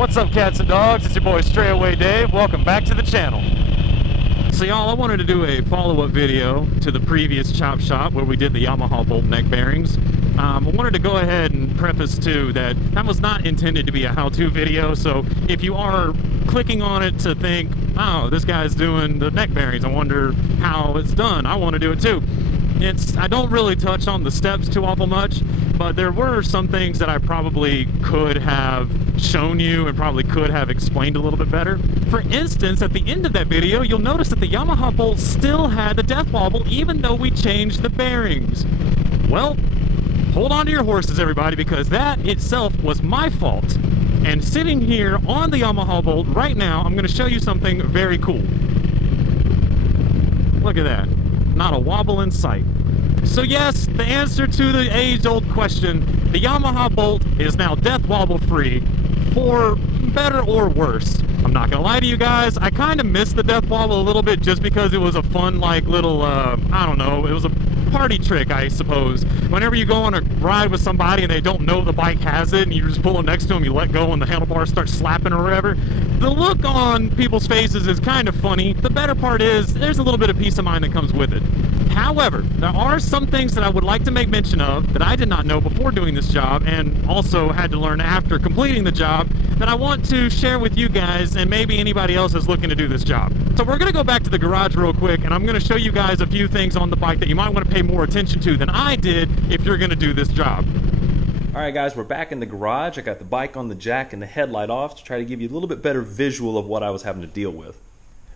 What's up, cats and dogs? It's your boy Straightaway Dave. Welcome back to the channel. So y'all, I wanted to do a follow-up video to the previous chop shop where we did the Yamaha Bolt neck bearings. I wanted to go ahead and preface too that was not intended to be a how-to video, so if you are clicking on it to think, oh, this guy's doing the neck bearings, I wonder how it's done, I want to do it too. I don't really touch on the steps too awful much, but there were some things that I probably could have shown you and probably could have explained a little bit better. For instance, at the end of that video, you'll notice that the Yamaha Bolt still had the death wobble even though we changed the bearings. Well, hold on to your horses, everybody, because that itself was my fault. And sitting here on the Yamaha Bolt right now, I'm going to show you something very cool. Look at that. Not a wobble in sight. So yes, the answer to the age-old question, the Yamaha Bolt is now death wobble free, for better or worse. I'm not gonna lie to you guys, I kind of missed the death wobble a little bit just because it was a fun, like, little, I don't know, it was a party trick, I suppose. Whenever you go on a ride with somebody and they don't know the bike has it and you just pull it next to them, you let go and the handlebars start slapping or whatever, the look on people's faces is kind of funny. The better part is there's a little bit of peace of mind that comes with it. However, there are some things that I would like to make mention of that I did not know before doing this job and also had to learn after completing the job that I want to share with you guys and maybe anybody else is looking to do this job. So we're going to go back to the garage real quick and I'm going to show you guys a few things on the bike that you might want to pay more attention to than I did if you're going to do this job. Alright guys, we're back in the garage. I got the bike on the jack and the headlight off to try to give you a little bit better visual of what I was having to deal with.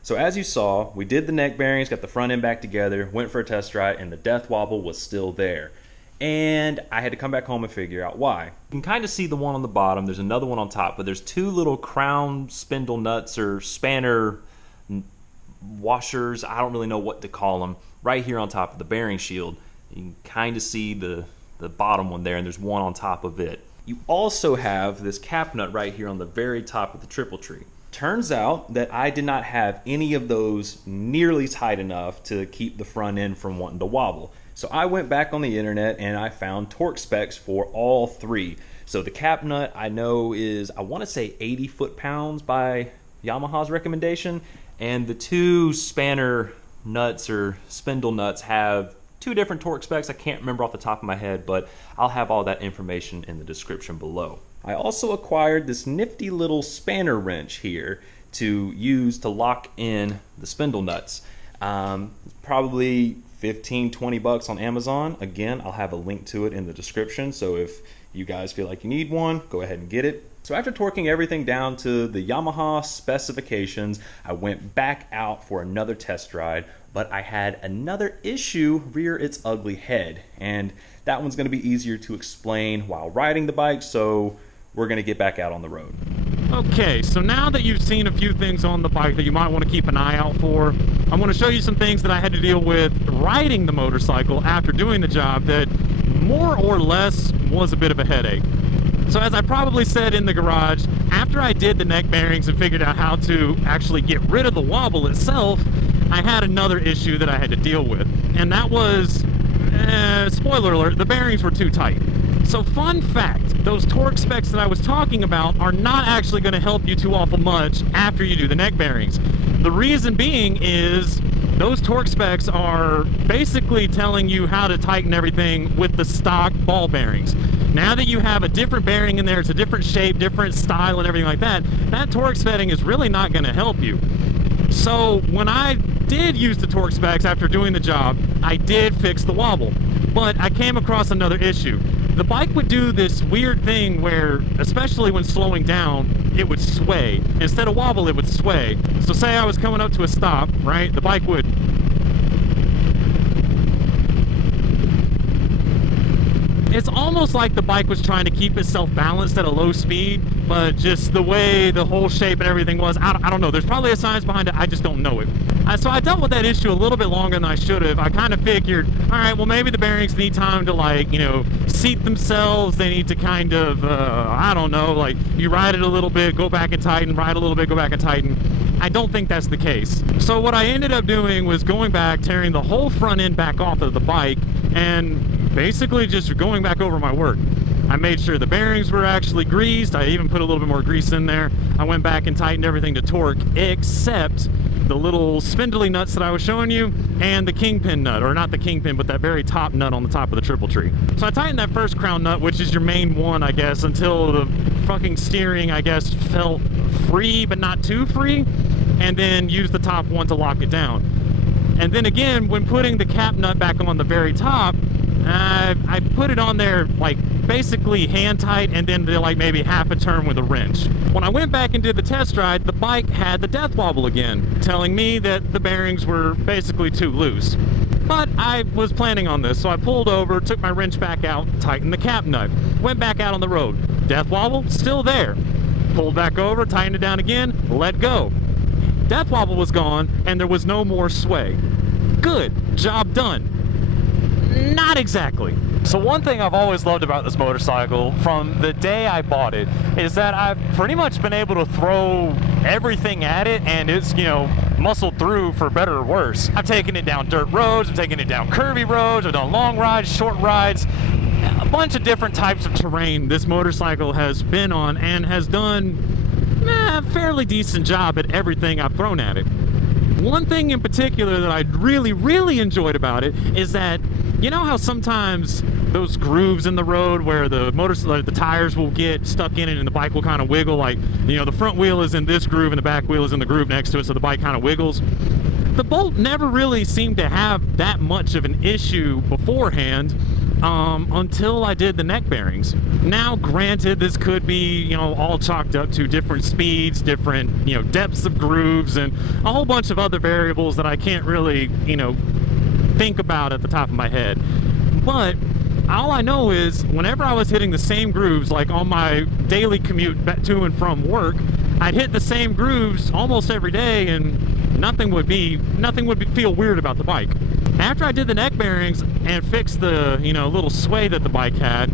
So as you saw, we did the neck bearings, got the front end back together, went for a test ride, and the death wobble was still there. And I had to come back home and figure out why. You can kind of see the one on the bottom, there's another one on top, but there's two little crown spindle nuts or spanner washers, I don't really know what to call them, right here on top of the bearing shield. You can kind of see the bottom one there, and there's one on top of it. You also have this cap nut right here on the very top of the triple tree. Turns out that I did not have any of those nearly tight enough to keep the front end from wanting to wobble. So I went back on the internet and I found torque specs for all three. So the cap nut I know is, I want to say 80 foot-pounds by Yamaha's recommendation, and the two spanner nuts or spindle nuts have two different torque specs. I can't remember off the top of my head, but I'll have all that information in the description below. I also acquired this nifty little spanner wrench here to use to lock in the spindle nuts. Probably 15-20 bucks on Amazon. Again, I'll have a link to it in the description, so if you guys feel like you need one, go ahead and get it. So after torquing everything down to the Yamaha specifications, I went back out for another test ride, but I had another issue rear its ugly head, and that one's going to be easier to explain while riding the bike, so we're going to get back out on the road. Okay, so now that you've seen a few things on the bike that you might want to keep an eye out for, I want to show you some things that I had to deal with riding the motorcycle after doing the job that more or less was a bit of a headache. So as I probably said in the garage, after I did the neck bearings and figured out how to actually get rid of the wobble itself, I had another issue that I had to deal with, and that was, spoiler alert, the bearings were too tight. So fun fact, those torque specs that I was talking about are not actually going to help you too awful much after you do the neck bearings. The reason being is those torque specs are basically telling you how to tighten everything with the stock ball bearings. Now that you have a different bearing in there, it's a different shape, different style and everything like that, that torque setting is really not going to help you. So when I did use the torque specs after doing the job, I did fix the wobble. But I came across another issue. The bike would do this weird thing where, especially when slowing down, it would sway. Instead of wobble, it would sway. So say I was coming up to a stop, right? The bike would... It's almost like the bike was trying to keep itself balanced at a low speed, but just the way the whole shape and everything was, I don't know. There's probably a science behind it, I just don't know it. So I dealt with that issue a little bit longer than I should have. I kind of figured, all right, well, maybe the bearings need time to, like, you know, seat themselves. They need to kind of, I don't know, like, you ride it a little bit, go back and tighten, ride a little bit, go back and tighten. I don't think that's the case. So what I ended up doing was going back, tearing the whole front end back off of the bike, and basically just going back over my work. I made sure the bearings were actually greased. I even put a little bit more grease in there. I went back and tightened everything to torque except the little spindly nuts that I was showing you and the kingpin nut, or not the kingpin, but that very top nut on the top of the triple tree. So I tightened that first crown nut, which is your main one, I guess, until the fucking steering, I guess, felt free but not too free, and then used the top one to lock it down. And then again, when putting the cap nut back on the very top, I put it on there like basically hand tight, and then did like maybe half a turn with a wrench. When I went back and did the test ride, the bike had the death wobble again, telling me that the bearings were basically too loose. But I was planning on this, so I pulled over, took my wrench back out, tightened the cap nut, went back out on the road. Death wobble, still there. Pulled back over, tightened it down again, let go. Death wobble was gone, and there was no more sway. Good, job done. Not exactly. So one thing I've always loved about this motorcycle from the day I bought it is that I've pretty much been able to throw everything at it, and it's, you know, muscled through for better or worse. I've taken it down dirt roads, I've taken it down curvy roads, I've done long rides, short rides, a bunch of different types of terrain this motorcycle has been on, and has done a fairly decent job at everything I've thrown at it. One thing in particular that I really enjoyed about it is that, you know how sometimes those grooves in the road where the tires will get stuck in it and the bike will kind of wiggle, like, you know, the front wheel is in this groove and the back wheel is in the groove next to it, so the bike kind of wiggles. The Bolt never really seemed to have that much of an issue beforehand until I did the neck bearings. Now, granted, this could be, you know, all chalked up to different speeds, different, you know, depths of grooves, and a whole bunch of other variables that I can't really, you know, think about at the top of my head. But all I know is whenever I was hitting the same grooves, like on my daily commute back to and from work, I'd hit the same grooves almost every day, and nothing would feel weird about the bike. After I did the neck bearings and fixed the, you know, little sway that the bike had,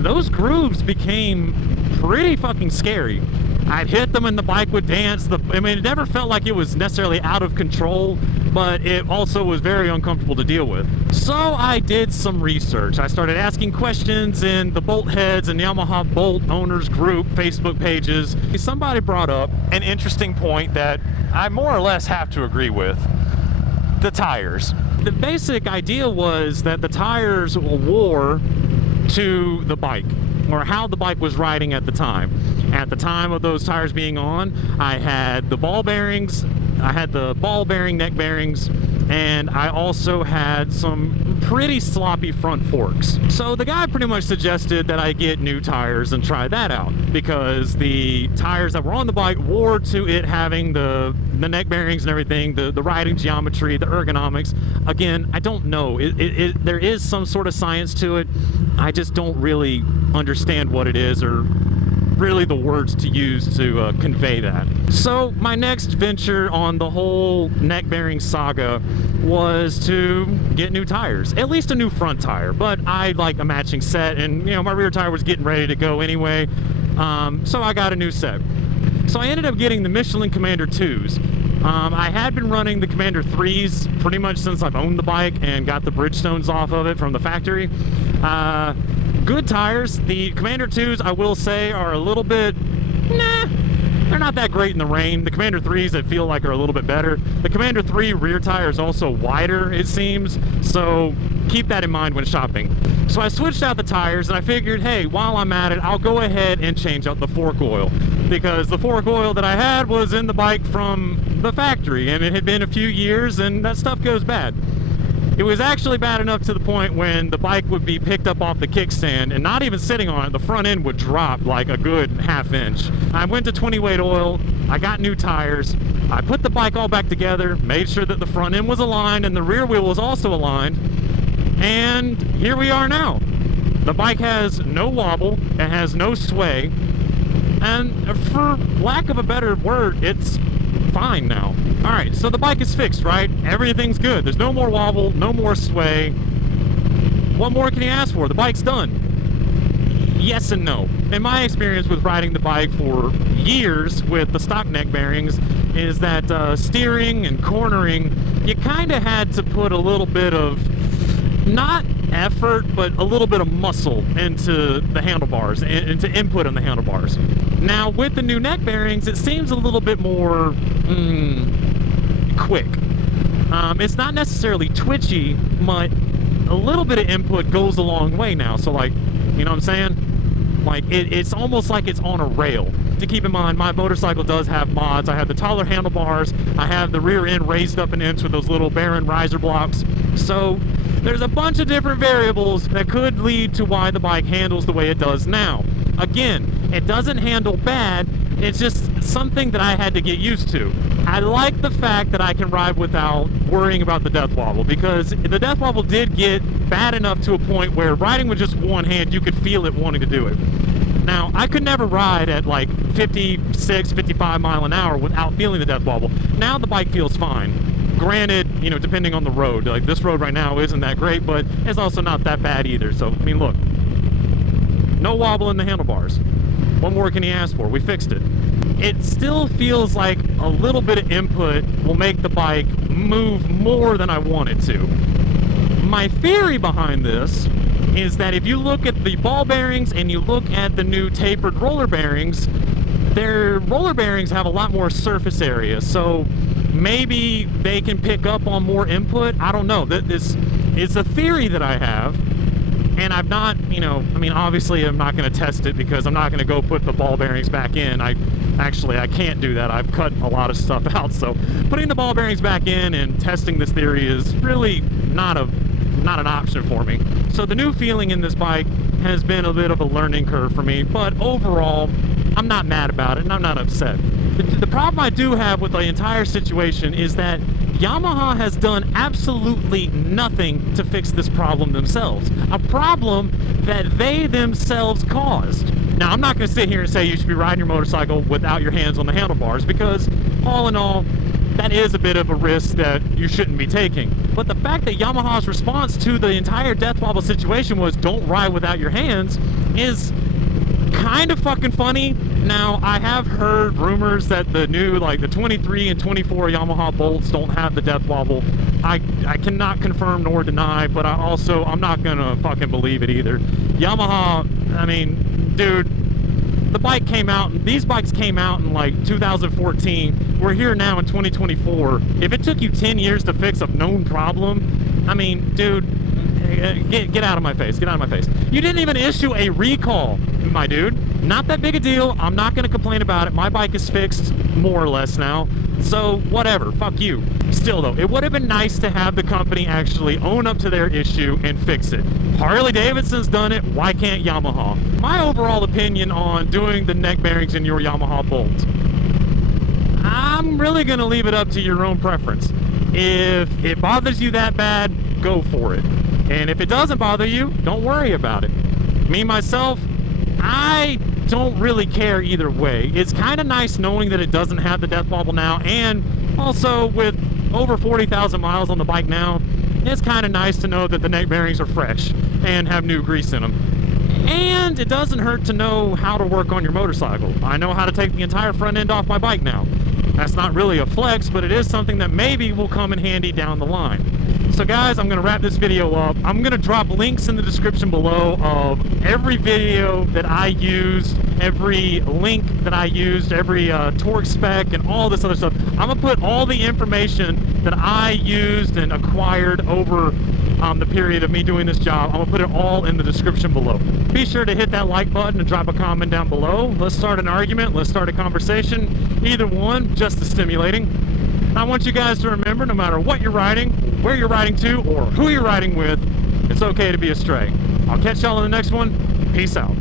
those grooves became pretty fucking scary. I'd hit them and the bike would dance. I mean, it never felt like it was necessarily out of control, but it also was very uncomfortable to deal with. So I did some research. I started asking questions in the Bolt Heads and Yamaha Bolt Owners Group Facebook pages. Somebody brought up an interesting point that I more or less have to agree with. The tires. The basic idea was that the tires wore to the bike, or how the bike was riding at the time. At the time of those tires being on, I had the ball bearings, I had the ball bearing neck bearings, and I also had some pretty sloppy front forks. So the guy pretty much suggested that I get new tires and try that out, because the tires that were on the bike wore to it having the neck bearings and everything, the riding geometry, the ergonomics. Again, I don't know. There is some sort of science to it. I just don't really understand what it is, or really the words to use to convey that. So my next venture on the whole neck bearing saga was to get new tires, at least a new front tire, but I like a matching set, and, you know, my rear tire was getting ready to go anyway, so I got a new set. So I ended up getting the Michelin Commander 2s. I had been running the Commander 3s pretty much since I've owned the bike and got the Bridgestones off of it from the factory. Good tires. The Commander 2s, I will say, are a little bit, they're not that great in the rain. The Commander 3s, I feel like, are a little bit better. The Commander 3 rear tire is also wider, it seems, so keep that in mind when shopping. So I switched out the tires, and I figured, hey, while I'm at it, I'll go ahead and change out the fork oil, because the fork oil that I had was in the bike from the factory, and it had been a few years, and that stuff goes bad. It was actually bad enough to the point when the bike would be picked up off the kickstand and not even sitting on it, the front end would drop like a good ½ inch. I went to 20 weight oil, I got new tires, I put the bike all back together, made sure that the front end was aligned and the rear wheel was also aligned, and here we are now. The bike has no wobble, it has no sway, and for lack of a better word, it's fine now. Alright, so the bike is fixed, right? Everything's good. There's no more wobble, no more sway. What more can you ask for? The bike's done. Yes and no. In my experience with riding the bike for years with the stock neck bearings is that steering and cornering, you kind of had to put a little bit of not effort, but a little bit of muscle into the handlebars and into input on the handlebars. Now, with the new neck bearings, it seems a little bit more quick. It's not necessarily twitchy, but a little bit of input goes a long way now. So, like, you know what I'm saying? Like, it's almost like it's on a rail. To keep in mind, my motorcycle does have mods. I have the taller handlebars. I have the rear end raised up an inch with those little Baron riser blocks. So there's a bunch of different variables that could lead to why the bike handles the way it does now. Again, it doesn't handle bad. It's just something that I had to get used to. I like the fact that I can ride without worrying about the death wobble, because the death wobble did get bad enough to a point where riding with just one hand, you could feel it wanting to do it. Now, I could never ride at like 56, 55 mile an hour without feeling the death wobble. Now the bike feels fine. Granted, you know, depending on the road, like this road right now isn't that great, but it's also not that bad either. So, I mean, look, no wobble in the handlebars. What more can you ask for? We fixed it. It still feels like a little bit of input will make the bike move more than I want it to. My theory behind this is that if you look at the ball bearings and you look at the new tapered roller bearings, their roller bearings have a lot more surface area, so maybe they can pick up on more input. I don't know. This is a theory that I have, and I've not, you know, I mean, obviously I'm not going to test it because I'm not going to go put the ball bearings back in. I can't do that. I've cut a lot of stuff out, so putting the ball bearings back in and testing this theory is really not an option for me. So the new feeling in this bike has been a bit of a learning curve for me, but overall, I'm not mad about it and I'm not upset. The problem I do have with the entire situation is that Yamaha has done absolutely nothing to fix this problem themselves. A problem that they themselves caused. Now, I'm not going to sit here and say you should be riding your motorcycle without your hands on the handlebars, because all in all, that is a bit of a risk that you shouldn't be taking. But the fact that Yamaha's response to the entire death wobble situation was don't ride without your hands is kind of fucking funny. Now, I have heard rumors that the new, like the 23 and 24 Yamaha Bolts don't have the death wobble. I cannot confirm nor deny, but I'm not gonna fucking believe it either. Yamaha, I mean, dude, the bike came out, these bikes came out in like 2014. We're here now in 2024. If it took you 10 years to fix a known problem, I mean, dude, get out of my face. Get out of my face. You didn't even issue a recall, my dude. Not that big a deal. I'm not going to complain about it. My bike is fixed, more or less now. So, whatever. Fuck you. Still, though, it would have been nice to have the company actually own up to their issue and fix it. Harley-Davidson's done it. Why can't Yamaha? My overall opinion on doing the neck bearings in your Yamaha Bolt, I'm really going to leave it up to your own preference. If it bothers you that bad, go for it. And if it doesn't bother you, don't worry about it. Me, myself, I don't really care either way. It's kind of nice knowing that it doesn't have the death wobble now, and also with over 40,000 miles on the bike now, it's kind of nice to know that the neck bearings are fresh and have new grease in them. And it doesn't hurt to know how to work on your motorcycle. I know how to take the entire front end off my bike now. That's not really a flex, but it is something that maybe will come in handy down the line. So guys, I'm going to wrap this video up. I'm going to drop links in the description below of every video that I used, every link that I used, every torque spec, and all this other stuff. I'm going to put all the information that I used and acquired over the period of me doing this job. I'm going to put it all in the description below. Be sure to hit that like button and drop a comment down below. Let's start an argument. Let's start a conversation. Either one, just as stimulating. I want you guys to remember, no matter what you're riding, where you're riding to, or who you're riding with, it's okay to be astray. I'll catch y'all in the next one. Peace out.